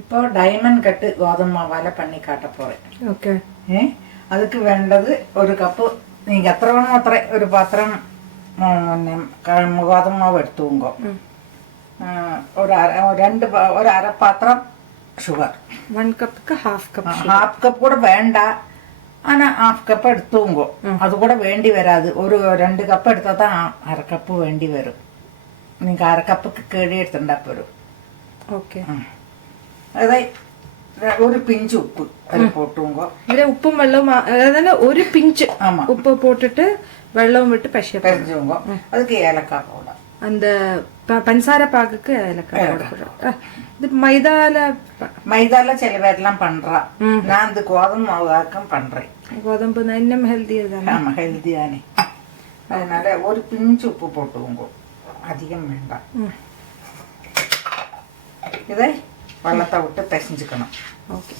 இப்போ டைமண்ட் கட்டு கோதுமை மாவால பண்ணி காட்ட போறேன். ஓகே. அதுக்கு வேண்டது ஒரு கப்பு. நீங்க எത്ര വേണം അത്ര ഒരു പാത്രം ഗോതമ്പ് മാവ് എടുത്തുകൊണ്ടോ. ഒരു അരപ്പാത്രം ഷുഗർ. 1 കപ്പ് ഹാഫ് കപ്പ് കൂടെ വേണ്ട. അങ്ങനെ ഹാഫ് കപ്പ് എടുത്തുകൊണ്ടോ. അതുകൂടെ വേണ്ടി വരാത്. ഒരു 2 കപ്പ് എടുത്താൽ അരക്കപ്പ് വേണ്ടി വരും. നിങ്ങൾക്ക് അരക്കപ്പ് കേടി എടുത്തിട്ടുണ്ടാ വരും. ഓക്കെ. അതായത് ഒരു പിഞ്ച് ഉപ്പ് അതിൽ പോട്ടുമ്പോ ഉപ്പും വെള്ളവും അതായത് ഒരു പിഞ്ച് ഉപ്പ് പോട്ടിട്ട് വെള്ളവും വിട്ട് പെശുമ്പോ அதுக்கு ஏலக்காய் பவுடர். அந்த பஞ்சார பாகுக்கு ஏலக்காய் பவுடர். இது மைதால சில பேர்லாம் பண்றா. நான் இந்த கோதுமை மாவுக்கும் பண்றேன். கோதுமை இன்னும் ஹெல்தி தானே. ஆமா ஹெல்தி தானே. அதனால ஒரு பிஞ்சு உப்பு போட்டுவோங்க. அதிகம் வேண்டாம். இதை வெள்ளத்தை விட்டு பிசைஞ்சுக்கணும்.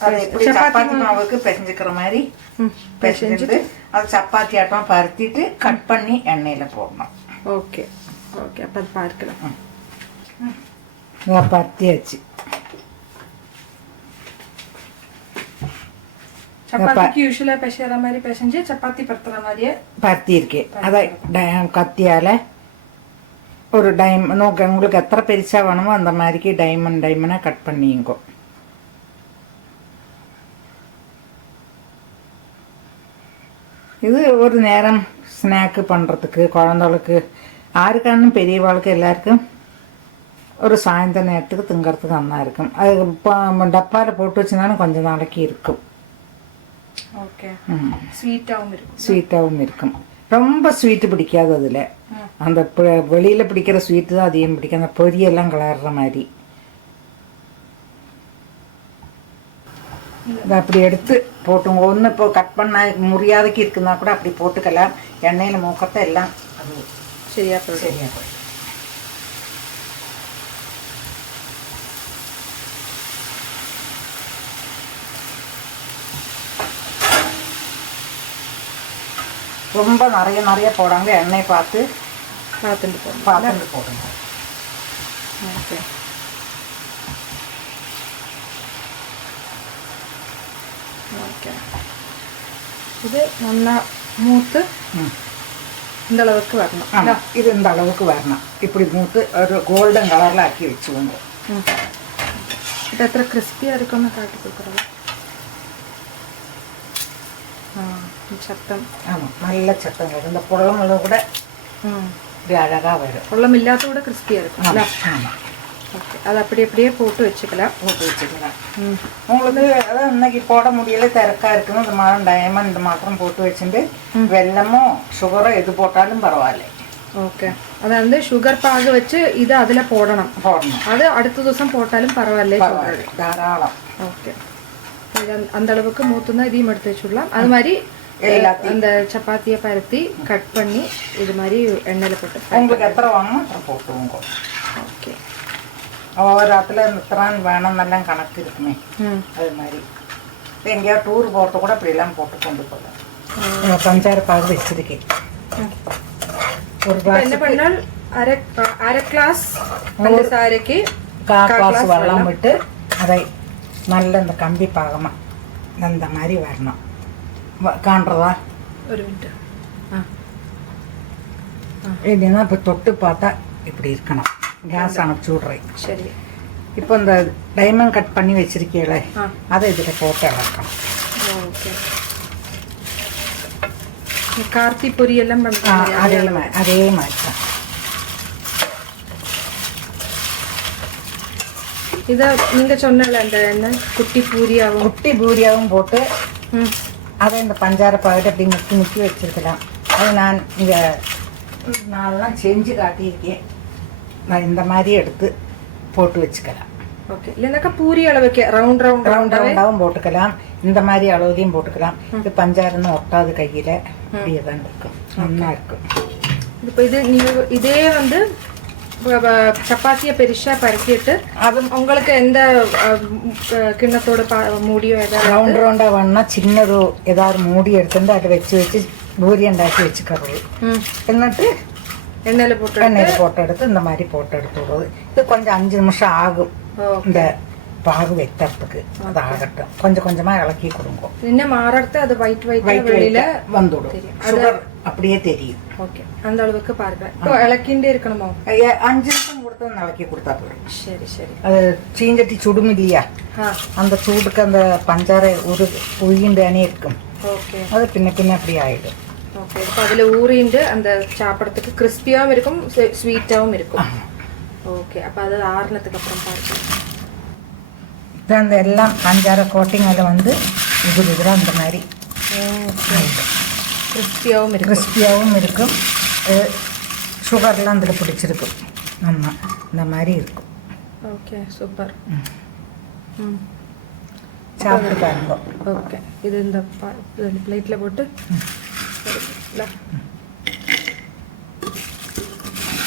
அது எப்படி சப்பாத்தி மாவுக்கு பிசைஞ்சுக்கிற மாதிரி பிசைஞ்சிட்டு அது சப்பாத்தி ஆட்டம் பருத்திட்டு கட் பண்ணி எண்ணெயில போடணும். Okay okay. அப்ப அது பார்க்கலாம். பருத்தியாச்சு. சப்பாத்திக்கு யூசுவலா பிசைற மாதிரி பிசைஞ்சு சப்பாத்தி பருத்துற மாதிரியே பருத்தி இருக்கு. அதை கத்தியால ஒரு நோக்க உங்களுக்கு எத்தனை பெருசா வேணுமோ அந்த மாதிரிக்கு டைமண்டா கட் பண்ணிங்கோ. இது ஒரு நேரம் ஸ்நாக்கு பண்ணுறதுக்கு குழந்தைகளுக்கு யாருக்கானும் பெரியவாளுக்கு எல்லாருக்கும் ஒரு சாயந்தர நேரத்துக்கு திங்கிறதுக்கு நல்லா இருக்கும். அது இப்போ டப்பாவில் போட்டு வச்சுனாலும் கொஞ்சம் நாளைக்கு இருக்கும். ஓகே. ஸ்வீட்டாகவும் இருக்கும். ரொம்ப ஸ்வீட்டு பிடிக்காது. அதில் அந்த வெளியில் பிடிக்கிற ஸ்வீட்டு தான் அதிகம் பிடிக்கும். அந்த பொரியெல்லாம் கிளற மாதிரி இதை அப்படி எடுத்து போட்டுங்க. ஒன்று இப்போ கட் பண்ண முடியாதக்கு இருக்குன்னா கூட அப்படி போட்டுக்கலாம். எண்ணெயில் மூக்கத்தை எல்லாம் அது சரியா போயிடும். ரொம்ப நிறைய போடாங்க. எண்ணெய் பார்த்துட்டு போடுங்க. ஓகே. ஓகே. இது நல்லா மூத்து இந்த அளவுக்கு வரணும். இது இந்த அளவுக்கு வரணும். இப்படி மூத்து ஒரு கோல்டன் கலரில் ஆக்கி வச்சுக்கோங்க. இது எത്ര கிறிஸ்பியாக இருக்குன்னு காட்டி கொடுக்குறோம். சத்தம். ஆமாம், நல்ல சத்தம் வரும். இந்த புடலங்களும் கூட இப்படி அழகாக வரும். புடலம் இல்லாத கூட கிறிஸ்பியாக இருக்கும். ஆமாம். ஓகே. அது அப்படியே போட்டு வச்சுக்கலாம். உங்களுக்கு அதான் இன்னைக்கு போட முடியல, திறக்கா இருக்குன்னு இந்த மாதிரி டைமண்ட் மாத்திரம் போட்டு வச்சுட்டு வெல்லமோ சுகரோ எது போட்டாலும் பரவாயில்ல. ஓகே. அதை வந்து சுகர் பாகு வச்சு இது அதில் போடணும். அது அடுத்த ദിവസം போட்டாலும் பரவாயில்ல. தாராளம். ஓகே. அந்த அளவுக்கு மூத்துனா இதையும் எடுத்து வச்சுடலாம். அது மாதிரி அந்த சப்பாத்தியை பருத்தி கட் பண்ணி இது மாதிரி எண்ணெயில் போட்டு உங்களுக்கு எத்தனை வாங்கணும் அத்தனை போட்டுவோங்க. ஓகே. ஒவ்வொரு இடத்துல இத்தனை வேணும்னெல்லாம் கணக்கு இருக்குமே. அது மாதிரி எங்கேயா டூர் போகிறது கூட இப்படிலாம் போட்டு கொண்டு போகலாம். பஞ்சார பாகு வச்சிருக்கேன். ஒரு என்ன பண்ணால் அரை கிளாஸ் பஞ்சாரைக்கு 1/4 கிளாஸ் வெல்லம் விட்டு அதை நல்ல இந்த கம்பி பாகமாக இந்த மாதிரி வரணும். காண்றதா ஒரு மினிட். இல்லைன்னா இப்போ தொட்டு பார்த்தா இப்படி இருக்கணும். கேஸ் அணைச்சி விட்றேன். சரி. இப்போ இந்த டைமண்ட் கட் பண்ணி வச்சிருக்கீங்களே அதை இதில் போட்டு இறக்கணும். ஓகே. கார்த்தி பொரியெல்லாம் பண்ணுறாங்க. அதே மாதிரி தான். இதை நீங்கள் சொன்னல அந்த எண்ணெய் குட்டி பூரியாகவும் போட்டு அதை இந்த பஞ்சார பாக்கெட் அப்படி முக்கி வச்சிருக்கலாம். அது நான் இங்கே நான்லாம் செஞ்சு காட்டியிருக்கேன். நான் இந்த மாதிரி எடுத்து போட்டு வச்சுக்கலாம். ஓகே. இல்லைனாக்கா பூரி அளவுக்கு ரவுண்டாகவும் போட்டுக்கலாம். இந்த மாதிரி அளவுலையும் போட்டுக்கலாம். இது பஞ்சாரன்னு ஒட்டாது கையில் அப்படியே தான் இருக்கும். நல்லா இருக்கும். இப்போ இது நீங்கள் இதே வந்து சப்பாத்தியை பெருசா பரத்திட்டு அது உங்களுக்கு எந்த கிண்ணத்தோட மூடியோ ஏதாவது ரவுண்டா வேணும்னா சின்னதோ ஏதாவது மூடி எடுத்துட்டு அதை வச்சு பூரி உண்டாக்கி வச்சுக்கிறது. എന്നിട്ട് எண்ணெயில் போட்டு எடுத்து இந்த மாதிரி போட்டு எடுத்து விடுறது. இது கொஞ்சம் 5 நிமிஷம் ஆகும் இந்த பாகு வைக்கிறதுக்கு அது ஆகட்டும். கொஞ்சம் கொஞ்சமாக இளக்கி கொடுங்க. இன்னும் மாறடுத்து அது ஒயிட் வெளியில வந்துடும். சுகர் அப்படியே தெரியும். ஓகே, அந்த அளவுக்கு பாருங்க. இப்போ இளக்கிண்டே இருக்கணுமோ? 5 நிமிஷம் கொடுத்து இளக்கி கொடுத்தா போதும். சரி சரி. அது சீஞ்சட்டி சுடும் இல்லையா, அந்த சூடுக்கு அந்த பஞ்சாரை உருகிண்டே இருக்கும். ஓகே, அது பின்ன பின்ன அப்படி ஆயிடும். ஓகே, இப்போ அதில் ஊறிண்டு அந்த சாப்பிட்றதுக்கு கிறிஸ்பியாகவும் இருக்கும், ஸ்வீட்டாகவும் இருக்கும். ஓகே, அப்போ அது ஆறுனதுக்கு அப்புறம் பாருங்க. இப்போ அந்த எல்லாம் பஞ்சார கோட்டிங் அதில் வந்து இதுதான் அந்த மாதிரி கிறிஸ்பியாகவும் இருக்கும். சுகர்லாம் அதில் பிடிச்சிருக்கும். ஆமாம், இந்த மாதிரி இருக்கும். Okay, super. சாப்பிட்டு பாருங்க. ஓகே, இது இந்த பிளேட்டில் போட்டு